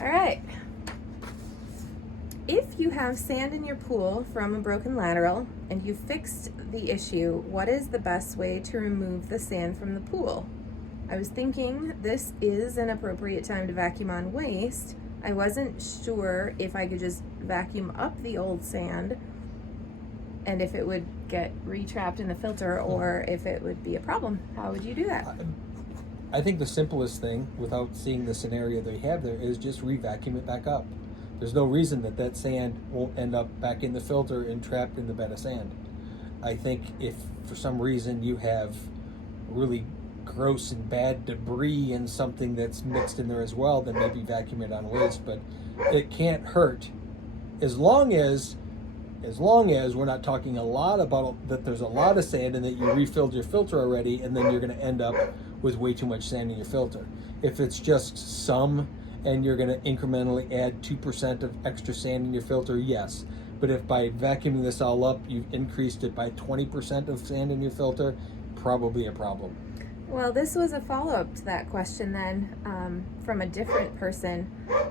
All right. If you have sand in your pool from a broken lateral and you fixed the issue, what is the best way to remove the sand from the pool? I was thinking this is an appropriate time to vacuum on waste. I wasn't sure if I could just vacuum up the old sand and if it would get retrapped in the filter or if it would be a problem. How would you do that? I think the simplest thing, without seeing the scenario they have there, is just re-vacuum it back up. There's no reason that sand won't end up back in the filter and trapped in the bed of sand. I think if for some reason you have really gross and bad debris and something that's mixed in there as well, then maybe vacuum it on waste, but it can't hurt as long as we're not talking a lot about that there's a lot of sand and that you refilled your filter already and then you're going to end up with way too much sand in your filter. If it's just some and you're going to incrementally add 2% of extra sand in your filter, yes. But if by vacuuming this all up you've increased it by 20% of sand in your filter, probably a problem. Well, this was a follow-up to that question then from a different person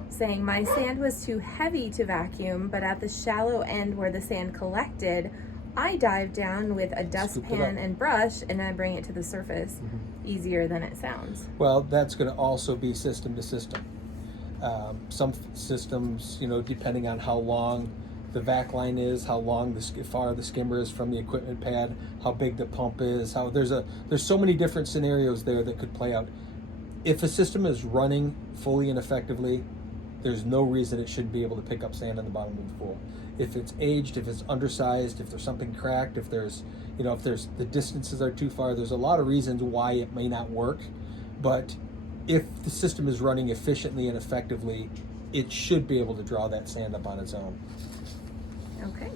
saying my sand was too heavy to vacuum, but at the shallow end where the sand collected, I dive down with a dustpan and brush and I bring it to the surface. Easier than it sounds. Well, that's going to also be system to system. Some systems, depending on how long the vac line is, how long far the skimmer is from the equipment pad, how big the pump is, there's so many different scenarios there that could play out. If a system is running fully and effectively, there's no reason it shouldn't be able to pick up sand on the bottom of the pool. If it's aged, if it's undersized, if there's something cracked, if the distances are too far, there's a lot of reasons why it may not work. But if the system is running efficiently and effectively, it should be able to draw that sand up on its own. Okay.